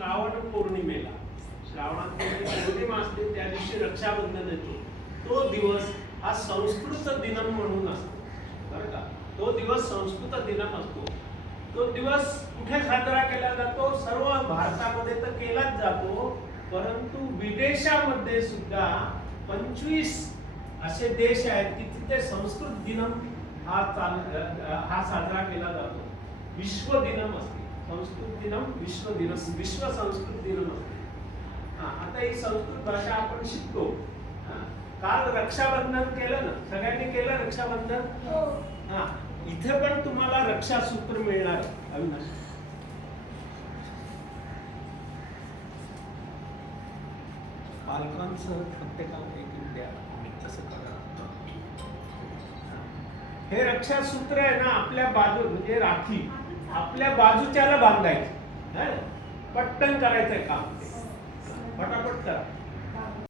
श्रावण पौर्णिमेला, श्रावणात पौर्णिमा असते त्या दिवशी रक्षाबंधन येतो. तो दिवस हा संस्कृत दिनम म्हणून असतो बरं का. तो दिवस संस्कृत दिनम असतो. तो दिवस कुठे साजरा केला जातो? सर्व भारतामध्ये तर केलाच जातो, परंतु विदेशामध्ये सुद्धा 25 असे देश आहेत की तिथे संस्कृत दिनम हा साजरा केला जातो. विश्व दिनम असते संस्कृत दिनम, विश्व दिनम, विश्व संस्कृत दिनम असते. आता ही संस्कृत भाषा आपण शिकतो. काल रक्षाबंधन केलं ना, सगळ्यांनी केलं रक्षाबंधन. इथे पण तुम्हाला रक्षासूत्र मिळणार अविनाश. पालकांसह प्रत्येकाला एक द्या. कसं करा हे रक्षासूत्र आहे ना, आपल्या बाजू म्हणजे राखी आपल्या बाजूच्याला बांधायची. पटकन करायचंय काम, फटाफट करा.